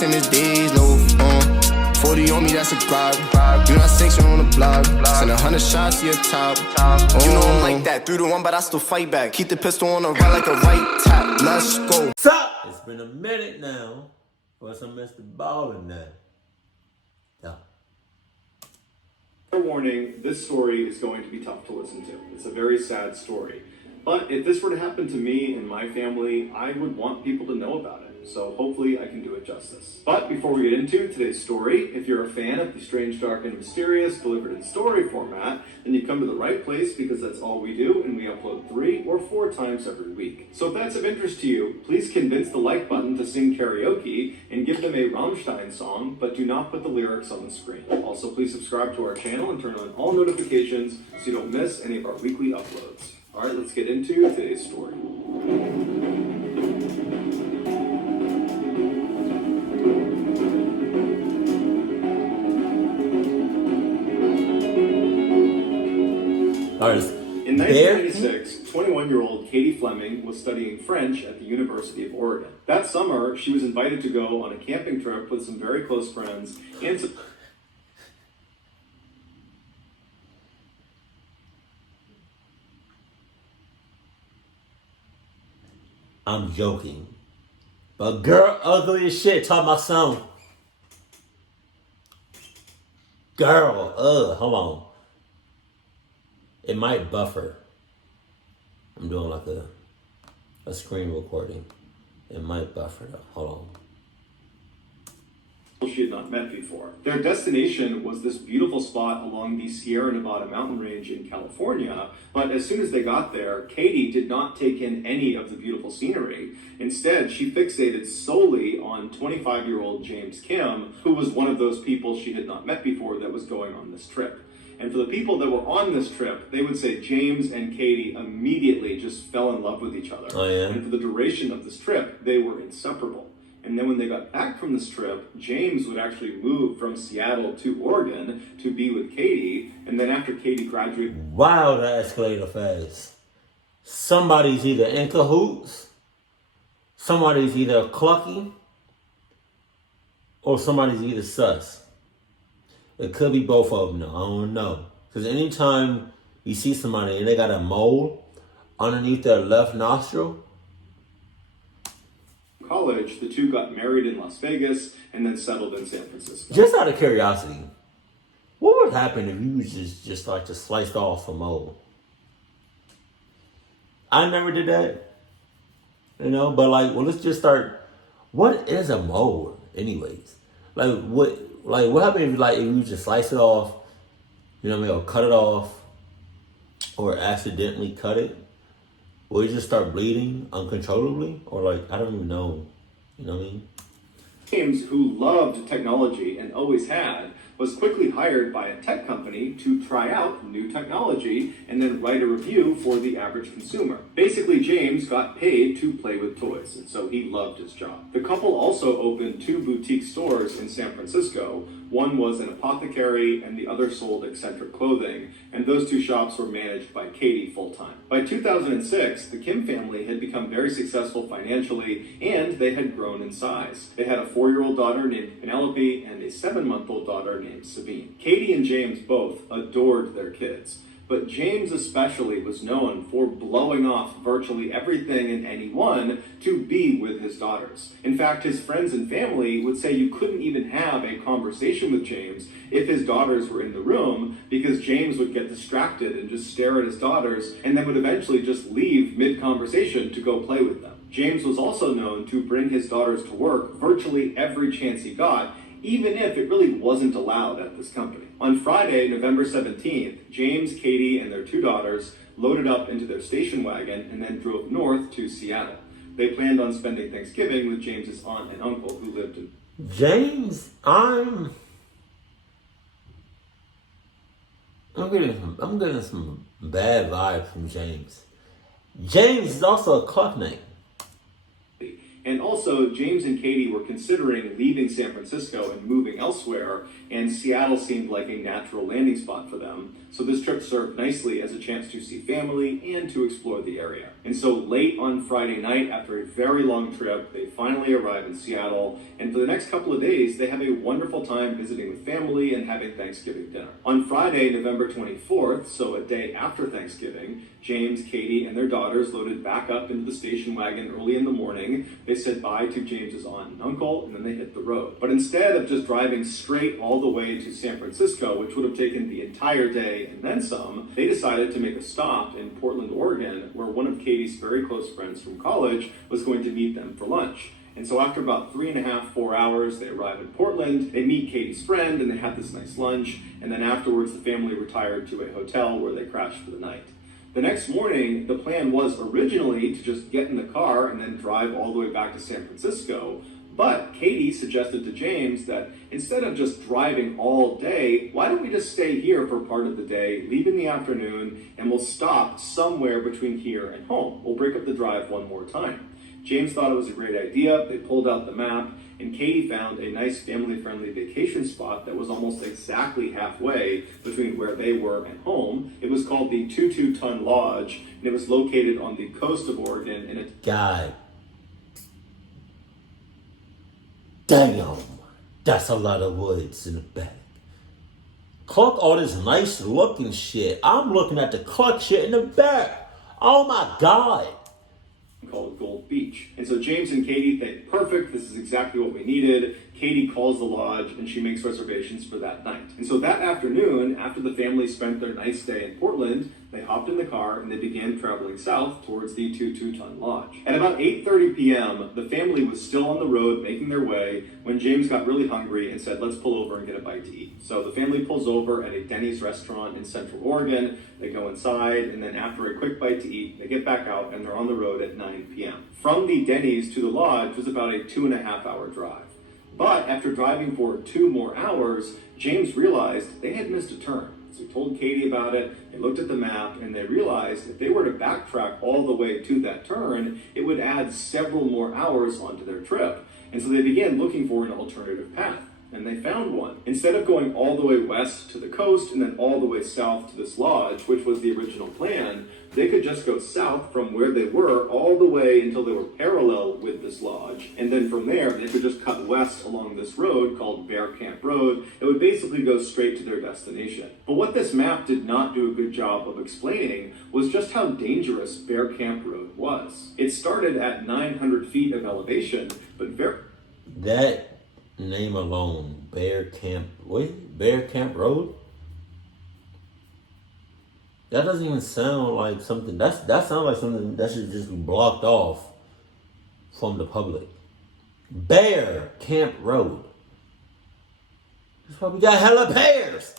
This ain't the days, no, 40 on me, that's a bribe. You not sanction on the block. Send 100 shots to your top. You know I'm like that, 3-1, but I still fight back. Keep the pistol on the right like a right tap. Let's go. What's up? It's been a minute now for some Mr. Ballen now. Yeah. Warning, this story is going to be tough to listen to. It's a very sad story. But if this were to happen to me and my family, I would want people to know about it. So hopefully I can do it justice. But before we get into today's story, if you're a fan of the strange, dark, and mysterious delivered in story format, then you've come to the right place because that's all we do, and we upload 3 or 4 times every week. So if that's of interest to you, please convince the like button to sing karaoke and give them a Rammstein song, but do not put the lyrics on the screen. Also, please subscribe to our channel and turn on all notifications so you don't miss any of our weekly uploads. All right, let's get into today's story. In 1996, 21-year-old Katie Fleming was studying French at the University of Oregon. That summer, she was invited to go on a camping trip with some very close friends and some... I'm joking. But girl, ugly as shit. Talk my song. Girl, hold on. It might buffer. I'm doing like a screen recording. It might buffer though. Hold on. She had not met before. Their destination was this beautiful spot along the Sierra Nevada mountain range in California, but as soon as they got there, Katie did not take in any of the beautiful scenery. Instead, she fixated solely on 25-year-old James Kim, who was one of those people she had not met before that was going on this trip. And for the people that were on this trip, they would say James and Katie immediately just fell in love with each other. Oh, yeah? And for the duration of this trip, they were inseparable. And then when they got back from this trip, James would actually move from Seattle to Oregon to be with Katie. And then after Katie graduated... Wow, that escalated fast. Somebody's either in cahoots, somebody's either clucky, or somebody's either sus. It could be both of them, though. I don't know. Because anytime you see somebody and they got a mole underneath their left nostril... college, the two got married in Las Vegas and then settled in San Francisco. Just out of curiosity, what would happen if you was just like to sliced off a mole? I never did that. You know, but like, well, let's just start. What is a mole, anyways? What happened if you just slice it off, you know what I mean, or cut it off, or accidentally cut it? Will it just start bleeding uncontrollably? Or I don't even know. You know what I mean? James, who loved technology and always had, was quickly hired by a tech company to try out new technology and then write a review for the average consumer. Basically, James got paid to play with toys, and so he loved his job. The couple also opened 2 boutique stores in San Francisco. One was an apothecary and the other sold eccentric clothing, and those 2 shops were managed by Katie full-time. By 2006, the Kim family had become very successful financially, and they had grown in size. They had a 4-year-old daughter named Penelope and a 7-month-old daughter named Sabine. Katie and James both adored their kids, but James especially was known for blowing off virtually everything and anyone to be with his daughters. In fact, his friends and family would say you couldn't even have a conversation with James if his daughters were in the room, because James would get distracted and just stare at his daughters and then would eventually just leave mid-conversation to go play with them. James was also known to bring his daughters to work virtually every chance he got, even if it really wasn't allowed at this company. On Friday, November 17th, James, Katie, and their 2 daughters loaded up into their station wagon and then drove north to Seattle. They planned on spending Thanksgiving with James's aunt and uncle who lived in... James, I'm getting some bad vibes from James. James is also a club name. And also, James and Katie were considering leaving San Francisco and moving elsewhere, and Seattle seemed like a natural landing spot for them. So this trip served nicely as a chance to see family and to explore the area. And so late on Friday night, after a very long trip, they finally arrive in Seattle, and for the next couple of days, they have a wonderful time visiting with family and having Thanksgiving dinner. On Friday, November 24th, so a day after Thanksgiving, James, Katie, and their daughters loaded back up into the station wagon early in the morning. They said bye to James's aunt and uncle, and then they hit the road. But instead of just driving straight all the way to San Francisco, which would have taken the entire day and then some, they decided to make a stop in Portland, Oregon, where one of Katie's very close friends from college was going to meet them for lunch. And so after about 3.5, 4 hours, they arrive in Portland, they meet Katie's friend, and they have this nice lunch, and then afterwards the family retired to a hotel where they crashed for the night. The next morning, the plan was originally to just get in the car and then drive all the way back to San Francisco, but Katie suggested to James that instead of just driving all day, why don't we just stay here for part of the day, leave in the afternoon, and we'll stop somewhere between here and home. We'll break up the drive one more time. James thought it was a great idea. They pulled out the map, and Katie found a nice family-friendly vacation spot that was almost exactly halfway between where they were and home. It was called the 22-Ton Lodge, and it was located on the coast of Oregon. And it God damn, that's a lot of woods in the back. Cluck all this nice looking shit. I'm looking at the cluck shit in the back. Oh my God. called Gold Beach. And so James and Katie think, perfect, this is exactly what we needed. Katie calls the lodge and she makes reservations for that night. And so that afternoon, after the family spent their nice day in Portland, they hopped in the car and they began traveling south towards the 22-Ton Lodge. At about 8:30 p.m., the family was still on the road making their way when James got really hungry and said, let's pull over and get a bite to eat. So the family pulls over at a Denny's restaurant in Central Oregon. They go inside, and then after a quick bite to eat, they get back out and they're on the road at 9 p.m. From the Denny's to the lodge was about a 2.5-hour drive. But after driving for 2 more hours, James realized they had missed a turn. So he told Katie about it, they looked at the map, and they realized if they were to backtrack all the way to that turn, it would add several more hours onto their trip. And so they began looking for an alternative path. And they found one. Instead of going all the way west to the coast and then all the way south to this lodge, which was the original plan, they could just go south from where they were all the way until they were parallel with this lodge. And then from there, they could just cut west along this road called Bear Camp Road. It would basically go straight to their destination. But what this map did not do a good job of explaining was just how dangerous Bear Camp Road was. It started at 900 feet of elevation, but that name alone, Bear Camp Road? That doesn't even sound like something, that sounds like something that should just be blocked off from the public. Bear Camp Road. That's why we got hella bears.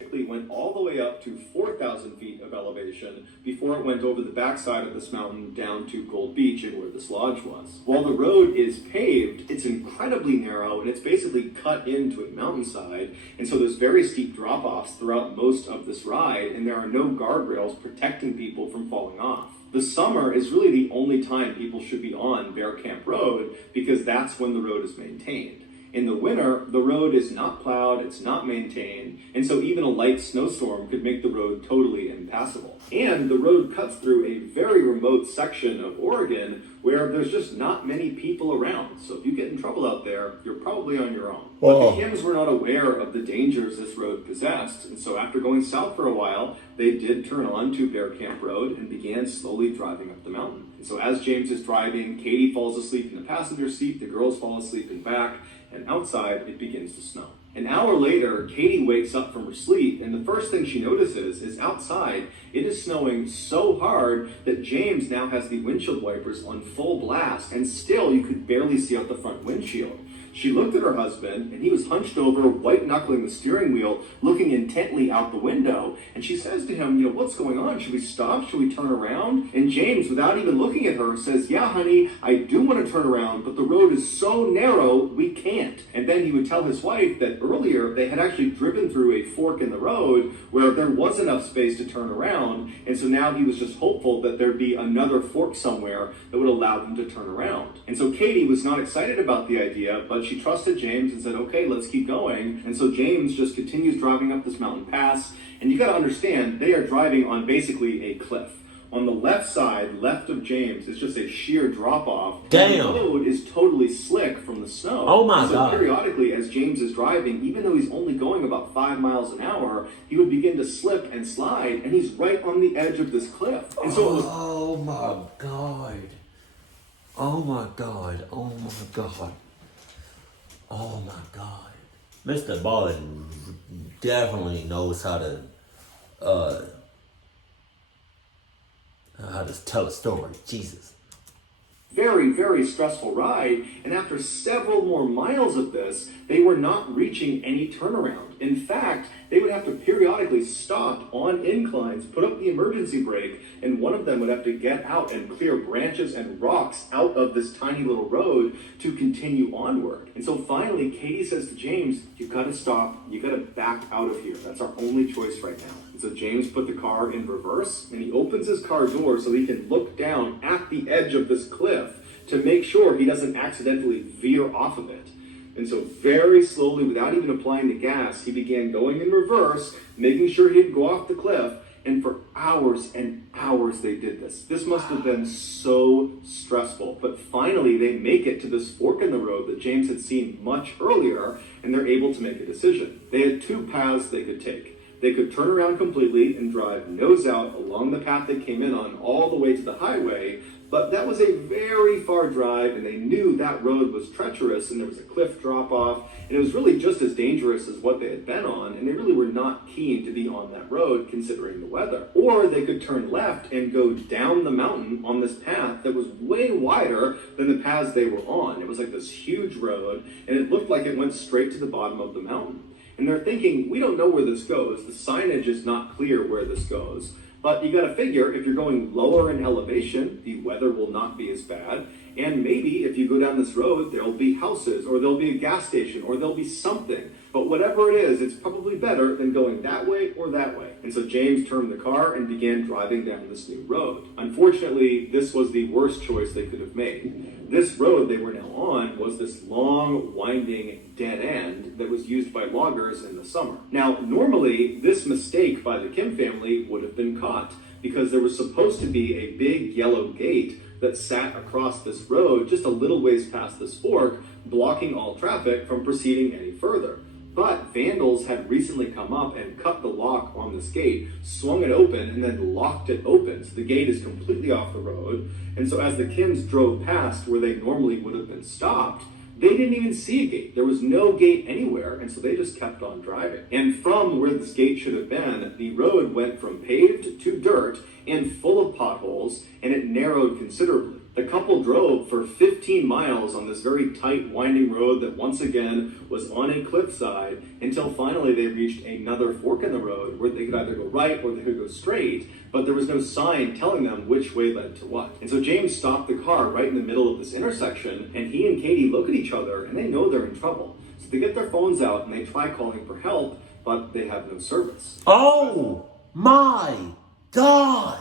It went all the way up to 4,000 feet of elevation before it went over the backside of this mountain down to Gold Beach and where this lodge was. While the road is paved, it's incredibly narrow and it's basically cut into a mountainside, and so there's very steep drop-offs throughout most of this ride, and there are no guardrails protecting people from falling off. The summer is really the only time people should be on Bear Camp Road because that's when the road is maintained. In the winter, the road is not plowed, it's not maintained, and so even a light snowstorm could make the road totally impassable. And the road cuts through a very remote section of Oregon where there's just not many people around. So if you get in trouble out there, you're probably on your own. But the Kims were not aware of the dangers this road possessed, and so after going south for a while, they did turn on to Bear Camp Road and began slowly driving up the mountain. And so as James is driving, Katie falls asleep in the passenger seat, the girls fall asleep in back, and outside it begins to snow. An hour later, Katie wakes up from her sleep, and the first thing she notices is outside, it is snowing so hard that James now has the windshield wipers on full blast, and still you could barely see out the front windshield. She looked at her husband, and he was hunched over, white-knuckling the steering wheel, looking intently out the window. And she says to him, what's going on? Should we stop? Should we turn around? And James, without even looking at her, says, yeah, honey, I do want to turn around, but the road is so narrow, we can't. And then he would tell his wife that earlier they had actually driven through a fork in the road where there was enough space to turn around. And so now he was just hopeful that there'd be another fork somewhere that would allow them to turn around. And so Katie was not excited about the idea, but she trusted James and said, okay, let's keep going. And so James just continues driving up this mountain pass. And you got to understand, they are driving on basically a cliff. On the left side, left of James, is just a sheer drop-off. Damn. The road is totally slick from the snow. Oh my so God. Periodically, as James is driving, even though he's only going about 5 miles an hour, he would begin to slip and slide, and he's right on the edge of this cliff. And so it was... Oh my God. Oh my God. Oh my God. Oh my God. Mr. Ballen definitely knows how to tell a story. Jesus. Very, very stressful ride, and after several more miles of this, they were not reaching any turnaround. In fact, they would have to periodically stop on inclines, put up the emergency brake, and one of them would have to get out and clear branches and rocks out of this tiny little road to continue onward. And so finally, Katie says to James, you've got to stop, you've got to back out of here. That's our only choice right now. And so James put the car in reverse, and he opens his car door so he can look down at the edge of this cliff to make sure he doesn't accidentally veer off of it. And so very slowly, without even applying the gas, he began going in reverse, making sure he'd go off the cliff. And for hours and hours they did this. This must have been so stressful. But finally, they make it to this fork in the road that James had seen much earlier, and they're able to make a decision. They had two paths they could take. They could turn around completely and drive nose out along the path they came in on all the way to the highway, but that was a very far drive, and they knew that road was treacherous, and there was a cliff drop-off, and it was really just as dangerous as what they had been on, and they really were not keen to be on that road considering the weather. Or they could turn left and go down the mountain on this path that was way wider than the paths they were on. It was like this huge road, and it looked like it went straight to the bottom of the mountain. And they're thinking, we don't know where this goes. The signage is not clear where this goes. But you got to figure, if you're going lower in elevation, the weather will not be as bad. And maybe if you go down this road, there'll be houses, or there'll be a gas station, or there'll be something. But whatever it is, it's probably better than going that way or that way. And so James turned the car and began driving down this new road. Unfortunately, this was the worst choice they could have made. This road they were now on was this long, winding dead end that was used by loggers in the summer. Now, normally, this mistake by the Kim family would have been caught because there was supposed to be a big yellow gate that sat across this road just a little ways past this fork, blocking all traffic from proceeding any further. But vandals had recently come up and cut the lock on this gate, swung it open, and then locked it open. So the gate is completely off the road. And so as the Kims drove past where they normally would have been stopped, they didn't even see a gate. There was no gate anywhere, and so they just kept on driving. And from where this gate should have been, the road went from paved to dirt and full of potholes, and it narrowed considerably. The couple drove for 15 miles on this very tight, winding road that once again was on a cliffside until finally they reached another fork in the road where they could either go right or they could go straight, but there was no sign telling them which way led to what. And so James stopped the car right in the middle of this intersection, and he and Katie look at each other and they know they're in trouble. So they get their phones out and they try calling for help, but they have no service. Oh my God!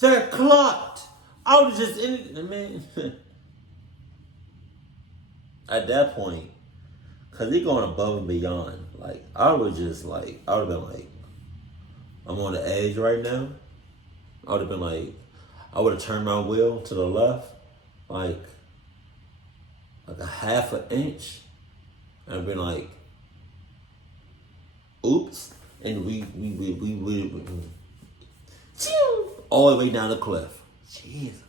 They're clocked! I was just man. At that point, cause he going above and beyond. Like I would have been like, I'm on the edge right now. I would have been like, I would have turned my wheel to the left, like a half an inch, and I've been like, oops, and we all the way down the cliff. Jesus.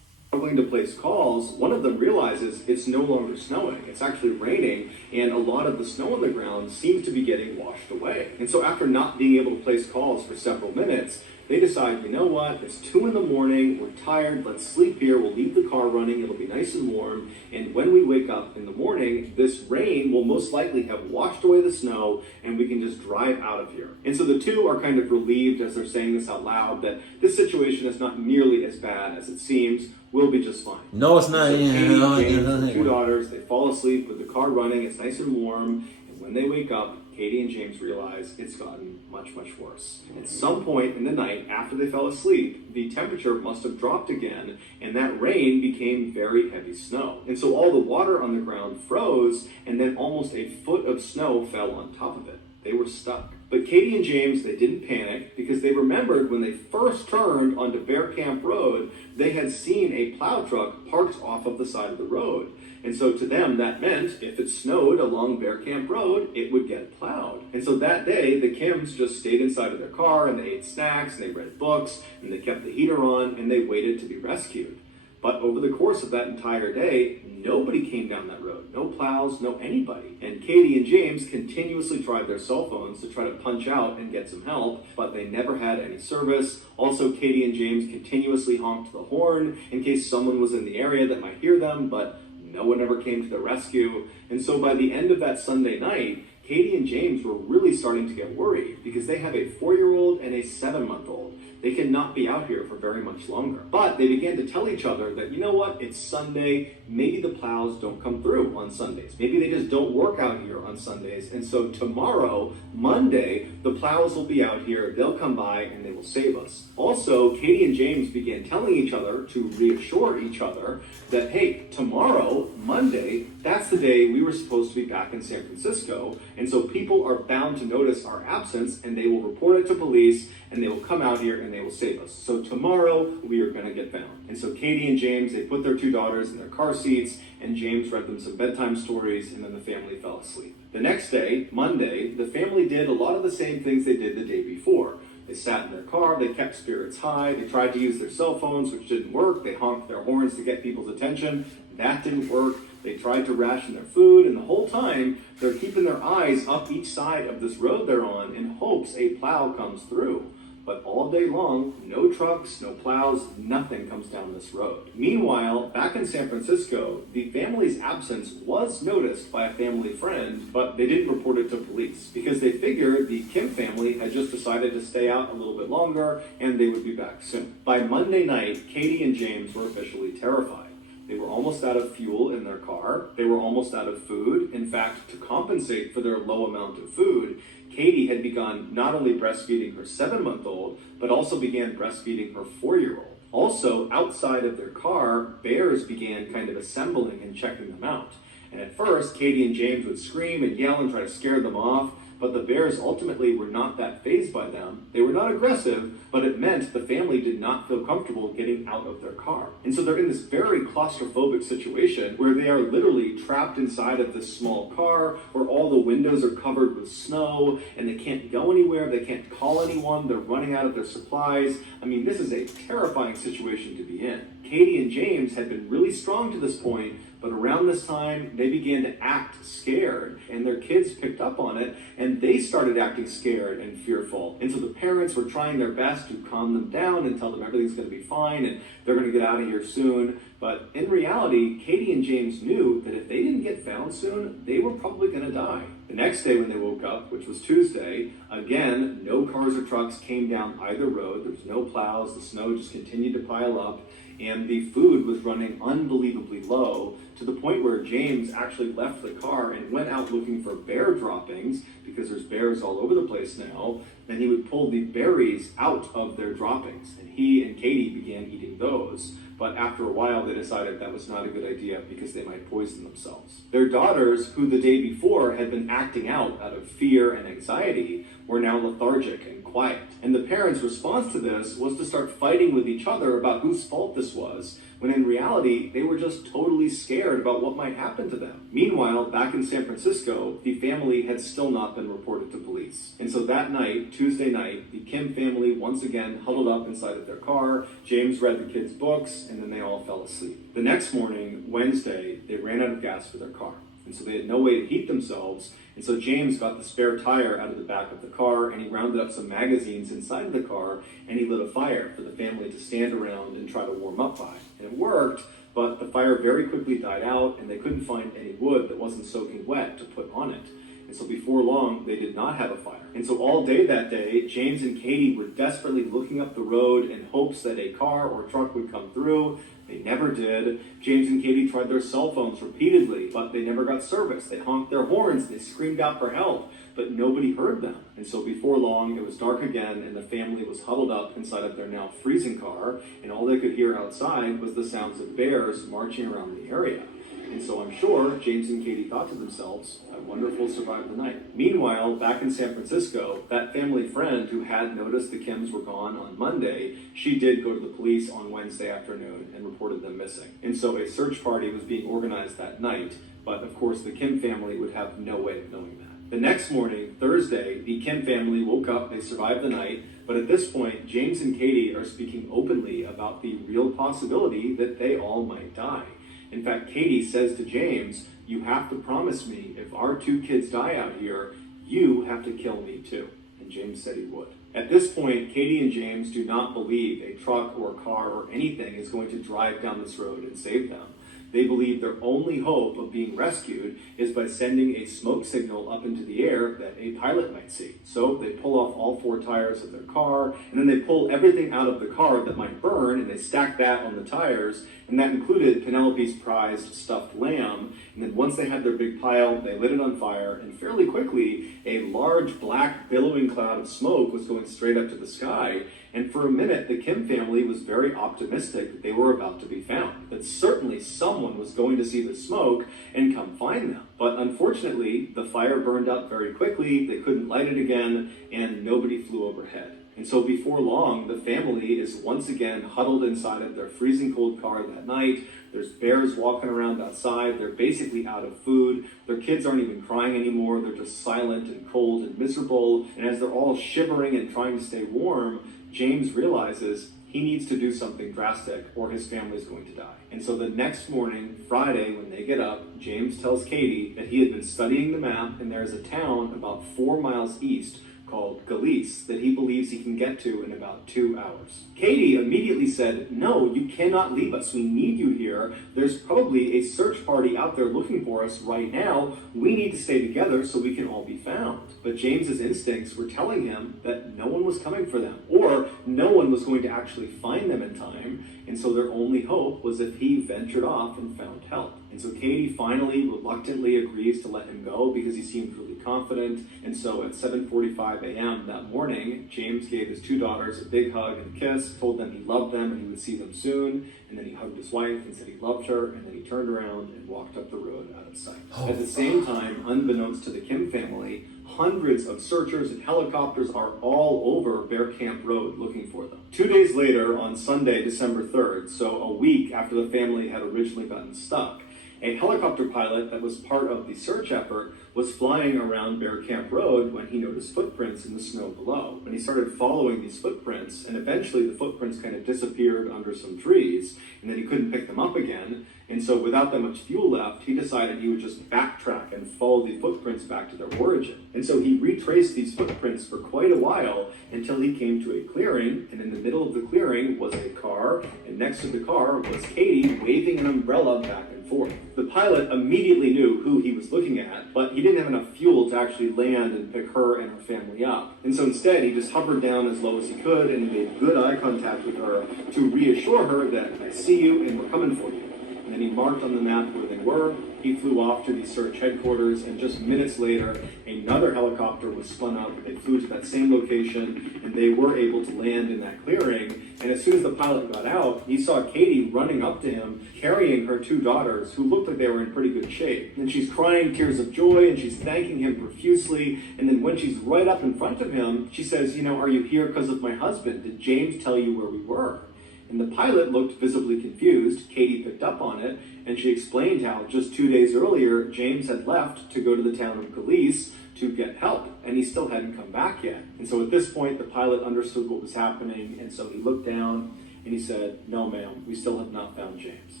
Struggling to place calls, one of them realizes it's no longer snowing. It's actually raining, and a lot of the snow on the ground seems to be getting washed away. And so after not being able to place calls for several minutes, They decide, you know what, it's 2 in the morning, we're tired, let's sleep here, we'll leave the car running, it'll be nice and warm, and when we wake up in the morning, this rain will most likely have washed away the snow, and we can just drive out of here. And so the two are kind of relieved as they're saying this out loud, that this situation is not nearly as bad as it seems. We'll be just fine. No, it's not. So Katie, James, and 2 daughters, they fall asleep with the car running, it's nice and warm, and when they wake up, Katie and James realize it's gotten much, much worse. At some point in the night, after they fell asleep, the temperature must have dropped again, and that rain became very heavy snow. And so all the water on the ground froze, and then almost a foot of snow fell on top of it. They were stuck. But Katie and James, they didn't panic because they remembered when they first turned onto Bear Camp Road, they had seen a plow truck parked off of the side of the road. And so to them, that meant if it snowed along Bear Camp Road, it would get plowed. And so that day, the Kims just stayed inside of their car and they ate snacks and they read books and they kept the heater on and they waited to be rescued. But over the course of that entire day, nobody came down that road. No plows, no anybody. And Katie and James continuously tried their cell phones to try to punch out and get some help, but they never had any service. Also, Katie and James continuously honked the horn in case someone was in the area that might hear them, but no one ever came to their rescue. And so by the end of that Sunday night, Katie and James were really starting to get worried because they have a 4-year-old and a 7-month-old. They cannot be out here for very much longer. But they began to tell each other that, you know what, it's Sunday, maybe the plows don't come through on Sundays. Maybe they just don't work out here on Sundays. And so tomorrow, Monday, the plows will be out here, they'll come by and they will save us. Also, Katie and James began telling each other to reassure each other that, hey, tomorrow, Monday, that's the day we were supposed to be back in San Francisco. And so people are bound to notice our absence and they will report it to police and they will come out here and they will save us. So tomorrow we are going to get found. And so Katie and James, they put their 2 daughters in their car seats and James read them some bedtime stories and then the family fell asleep. The next day, Monday, the family did a lot of the same things they did the day before. They sat in their car, they kept spirits high, they tried to use their cell phones, which didn't work. They honked their horns to get people's attention. That didn't work. They tried to ration their food, and the whole time, they're keeping their eyes up each side of this road they're on in hopes a plow comes through. But all day long, no trucks, no plows, nothing comes down this road. Meanwhile, back in San Francisco, the family's absence was noticed by a family friend, but they didn't report it to police because they figured the Kim family had just decided to stay out a little bit longer and they would be back soon. By Monday night, Katie and James were officially terrified. They were almost out of fuel in their car. They were almost out of food. In fact, to compensate for their low amount of food, Katie had begun not only breastfeeding her 7-month-old, but also began breastfeeding her 4-year-old. Also, outside of their car, bears began kind of assembling and checking them out. And at first, Katie and James would scream and yell and try to scare them off, but the bears ultimately were not that fazed by them. They were not aggressive, but it meant the family did not feel comfortable getting out of their car. And so they're in this very claustrophobic situation where they are literally trapped inside of this small car where all the windows are covered with snow and they can't go anywhere, they can't call anyone, they're running out of their supplies. I mean, this is a terrifying situation to be in. Katie and James had been really strong to this point, but around this time, they began to act scared, and their kids picked up on it, and they started acting scared and fearful. And so the parents were trying their best to calm them down and tell them everything's going to be fine, and they're going to get out of here soon. But in reality, Katie and James knew that if they didn't get found soon, they were probably going to die. The next day when they woke up, which was Tuesday, again, no cars or trucks came down either road. There was no plows. The snow just continued to pile up. And the food was running unbelievably low to the point where James actually left the car and went out looking for bear droppings because there's bears all over the place now. And he would pull the berries out of their droppings. And he and Katie began eating those. But after a while, they decided that was not a good idea because they might poison themselves. Their daughters, who the day before had been acting out of fear and anxiety, were now lethargic and quiet. And the parents' response to this was to start fighting with each other about whose fault this was, when in reality, they were just totally scared about what might happen to them. Meanwhile, back in San Francisco, the family had still not been reported to police. And so that night, Tuesday night, the Kim family once again huddled up inside of their car. James read the kids' books, and then they all fell asleep. The next morning, Wednesday, they ran out of gas for their car. And so they had no way to heat themselves. And so James got the spare tire out of the back of the car, and he rounded up some magazines inside of the car, and he lit a fire for the family to stand around and try to warm up by. And it worked, but the fire very quickly died out, and they couldn't find any wood that wasn't soaking wet to put on it. And so before long, they did not have a fire. And so all day that day, James and Katie were desperately looking up the road in hopes that a car or truck would come through. They never did. James and Katie tried their cell phones repeatedly, but they never got service. They honked their horns, they screamed out for help, but nobody heard them. And so before long, it was dark again, and the family was huddled up inside of their now freezing car, and all they could hear outside was the sounds of bears marching around the area. And so I'm sure James and Katie thought to themselves, I wonder if we'll survive the night. Meanwhile, back in San Francisco, that family friend who had noticed the Kims were gone on Monday, she did go to the police on Wednesday afternoon and reported them missing. And so a search party was being organized that night, but of course the Kim family would have no way of knowing that. The next morning, Thursday, the Kim family woke up, they survived the night, but at this point, James and Katie are speaking openly about the real possibility that they all might die. In fact, Katie says to James, you have to promise me if our 2 kids die out here, you have to kill me too. And James said he would. At this point, Katie and James do not believe a truck or a car or anything is going to drive down this road and save them. They believe their only hope of being rescued is by sending a smoke signal up into the air that a pilot might see. So they pull off all 4 tires of their car, and then they pull everything out of the car that might burn, and they stack that on the tires, and that included Penelope's prized stuffed lamb. And then once they had their big pile, they lit it on fire, and fairly quickly, a large black billowing cloud of smoke was going straight up to the sky. And for a minute, the Kim family was very optimistic that they were about to be found, that certainly someone was going to see the smoke and come find them. But unfortunately, the fire burned up very quickly, they couldn't light it again, and nobody flew overhead. And so before long, the family is once again huddled inside of their freezing cold car that night. There's bears walking around outside. They're basically out of food. Their kids aren't even crying anymore. They're just silent and cold and miserable. And as they're all shivering and trying to stay warm, James realizes he needs to do something drastic or his family's going to die. And so the next morning, Friday, when they get up, James tells Katie that he had been studying the map and there's a town about 4 miles east called Galise that he believes he can get to in about 2 hours. Katie immediately said, no, you cannot leave us. We need you here. There's probably a search party out there looking for us right now. We need to stay together so we can all be found. But James's instincts were telling him that no one was coming for them, or no one was going to actually find them in time, and so their only hope was if he ventured off and found help. And so Katie finally reluctantly agrees to let him go because he seemed really confident. And so at 7:45 a.m. that morning, James gave his 2 daughters a big hug and a kiss, told them he loved them and he would see them soon. And then he hugged his wife and said he loved her. And then he turned around and walked up the road out of sight. At the same time, unbeknownst to the Kim family, hundreds of searchers and helicopters are all over Bear Camp Road looking for them. 2 days later, on Sunday, December 3rd, so a week after the family had originally gotten stuck, a helicopter pilot that was part of the search effort was flying around Bear Camp Road when he noticed footprints in the snow below. When he started following these footprints, and eventually the footprints kind of disappeared under some trees, and then he couldn't pick them up again, and so without that much fuel left, he decided he would just backtrack and follow the footprints back to their origin. And so he retraced these footprints for quite a while until he came to a clearing, and in the middle of the clearing was a car, and next to the car was Katie waving an umbrella back and forth. The pilot immediately knew who he was looking at, but he didn't have enough fuel to actually land and pick her and her family up. And so instead, he just hovered down as low as he could and made good eye contact with her to reassure her that I see you and we're coming for you. And then he marked on the map where they were. He flew off to the search headquarters, and just minutes later, another helicopter was spun up. They flew to that same location, and they were able to land in that clearing. And as soon as the pilot got out, he saw Katie running up to him, carrying her 2 daughters, who looked like they were in pretty good shape. And she's crying tears of joy, and she's thanking him profusely. And then when she's right up in front of him, she says, are you here because of my husband? Did James tell you where we were? And the pilot looked visibly confused. Katie picked up on it, and she explained how just 2 days earlier, James had left to go to the town of Galise to get help, and he still hadn't come back yet. And so at this point, the pilot understood what was happening, and so he looked down, And he said, "No, ma'am, we still have not found James."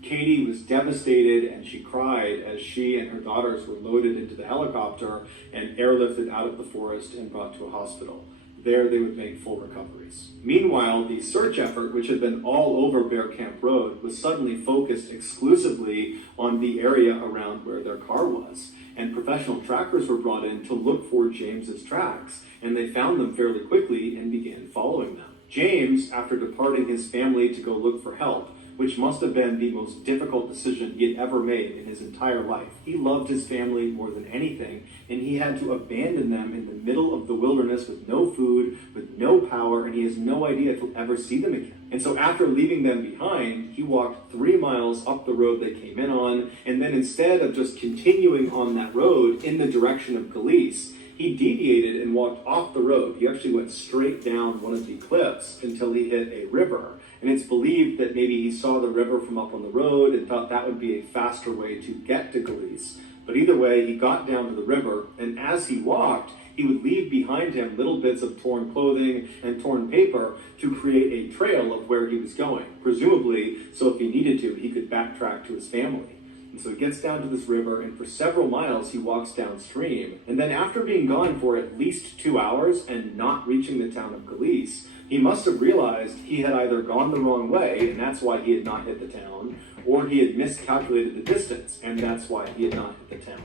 Katie was devastated, and she cried as she and her daughters were loaded into the helicopter and airlifted out of the forest and brought to a hospital. There they would make full recoveries. Meanwhile, the search effort, which had been all over Bear Camp Road, was suddenly focused exclusively on the area around where their car was. And professional trackers were brought in to look for James's tracks, and they found them fairly quickly and began following them. James, after departing his family to go look for help, which must have been the most difficult decision he had ever made in his entire life. He loved his family more than anything, and he had to abandon them in the middle of the wilderness with no food, with no power, and he has no idea if he'll ever see them again. And so after leaving them behind, he walked 3 miles up the road they came in on, and then instead of just continuing on that road in the direction of Galice, he deviated and walked off the road. He actually went straight down one of the cliffs until he hit a river. And it's believed that maybe he saw the river from up on the road and thought that would be a faster way to get to Galice. But either way, he got down to the river, and as he walked, he would leave behind him little bits of torn clothing and torn paper to create a trail of where he was going, presumably so if he needed to, he could backtrack to his family. And so he gets down to this river, and for several miles he walks downstream. And then after being gone for at least 2 hours and not reaching the town of Galice, he must have realized he had either gone the wrong way, and that's why he had not hit the town, or he had miscalculated the distance, and that's why he had not hit the town.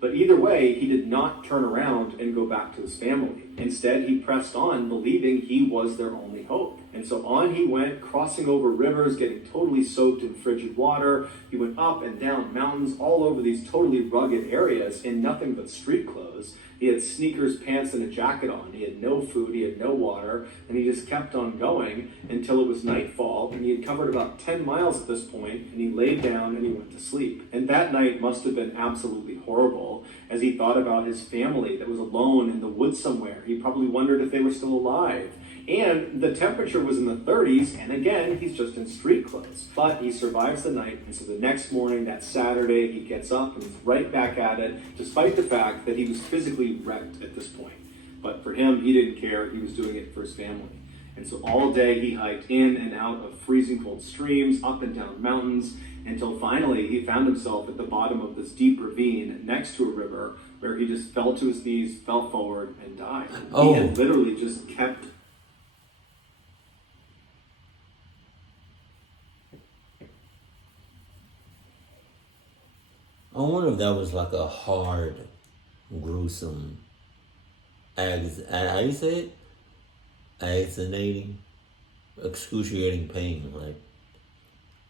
But either way, he did not turn around and go back to his family. Instead, he pressed on, believing he was their only hope. And so on he went, crossing over rivers, getting totally soaked in frigid water. He went up and down mountains, all over these totally rugged areas in nothing but street clothes. He had sneakers, pants, and a jacket on. He had no food, he had no water, and he just kept on going until it was nightfall, and he had covered about 10 miles at this point, and he laid down and he went to sleep. And that night must have been absolutely horrible as he thought about his family that was alone in the woods somewhere. He probably wondered if they were still alive. And the temperature was in the 30s, and again, he's just in street clothes. But he survives the night, and so the next morning, that Saturday, he gets up and he's right back at it, despite the fact that he was physically wrecked at this point. But for him, he didn't care. He was doing it for his family. And so all day, he hiked in and out of freezing cold streams, up and down mountains, until finally he found himself at the bottom of this deep ravine next to a river where he just fell to his knees, fell forward, and died. He had literally just kept I wonder if that was like a hard, gruesome, how you say it? Aggravating, excruciating pain. Like,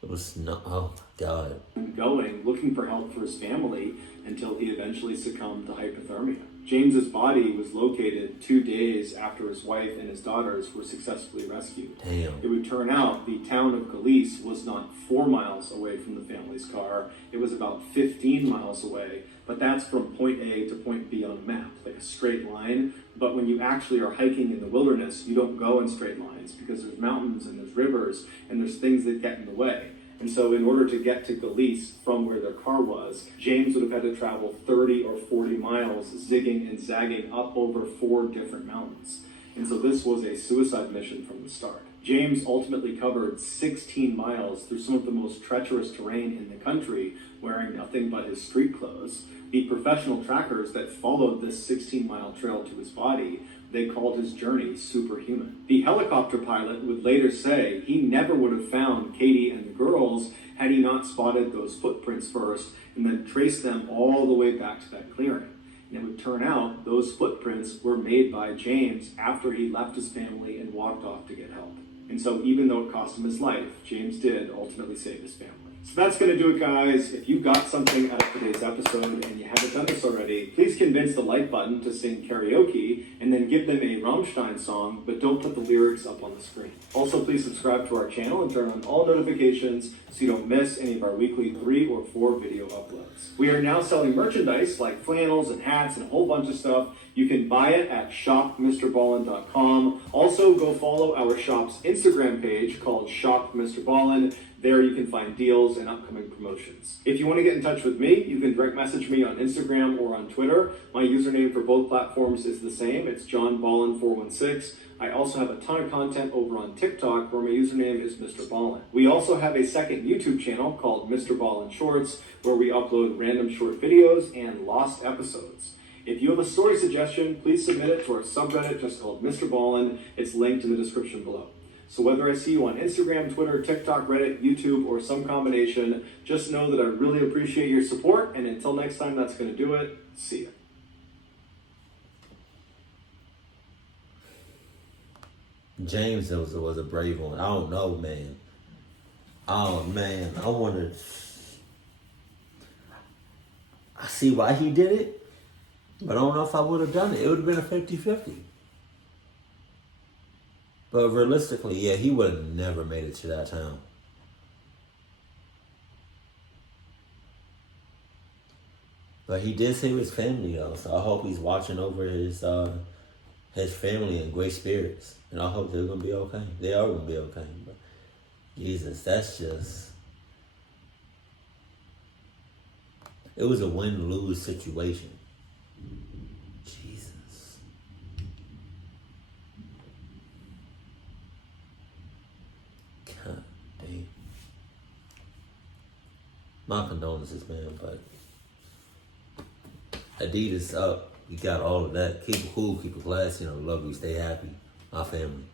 it was not, oh my God. Going, looking for help for his family until he eventually succumbed to hypothermia. James's body was located 2 days after his wife and his daughters were successfully rescued. Damn. It would turn out the town of Galice was not 4 miles away from the family's car. It was about 15 miles away, but that's from point A to point B on a map, like a straight line. But when you actually are hiking in the wilderness, you don't go in straight lines because there's mountains and there's rivers and there's things that get in the way. And so in order to get to Galice from where their car was, James would have had to travel 30 or 40 miles, zigging and zagging up over 4 different mountains. And so this was a suicide mission from the start. James ultimately covered 16 miles through some of the most treacherous terrain in the country, wearing nothing but his street clothes. The professional trackers that followed this 16-mile trail to his body, they called his journey superhuman. The helicopter pilot would later say he never would have found Katie and the girls had he not spotted those footprints first and then traced them all the way back to that clearing. And it would turn out those footprints were made by James after he left his family and walked off to get help. And so even though it cost him his life, James did ultimately save his family. So that's going to do it, guys. If you got something out of today's episode and you haven't done this already, please convince the like button to sing karaoke and then give them a Rammstein song, but don't put the lyrics up on the screen. Also, please subscribe to our channel and turn on all notifications so you don't miss any of our weekly 3 or 4 video uploads. We are now selling merchandise like flannels and hats and a whole bunch of stuff. You can buy it at shopmrballen.com. Also, go follow our shop's Instagram page called Shop Mr. Ballen. There you can find deals and upcoming promotions. If you want to get in touch with me, you can direct message me on Instagram or on Twitter. My username for both platforms is the same. It's JohnBallen416. I also have a ton of content over on TikTok where my username is Mr. Ballen. We also have a second YouTube channel called Mr. Ballen Shorts where we upload random short videos and lost episodes. If you have a story suggestion, please submit it to our subreddit just called Mr. Ballen. It's linked in the description below. So whether I see you on Instagram, Twitter, TikTok, Reddit, YouTube, or some combination, just know that I really appreciate your support, and until next time, that's going to do it. See ya. James was a brave one. I don't know, man. Oh, man. I wonder. I see why he did it, but I don't know if I would have done it. It would have been a 50-50. But realistically, yeah, he would have never made it to that town. But he did save his family, though, so I hope he's watching over his family in great spirits. And I hope they're going to be okay. They are going to be okay. But Jesus, that's just... It was a win-lose situation. Jesus. God damn. My condolences, man, but Adidas up. You got all of that. Keep it cool, keep it classy, love you, stay happy. My family.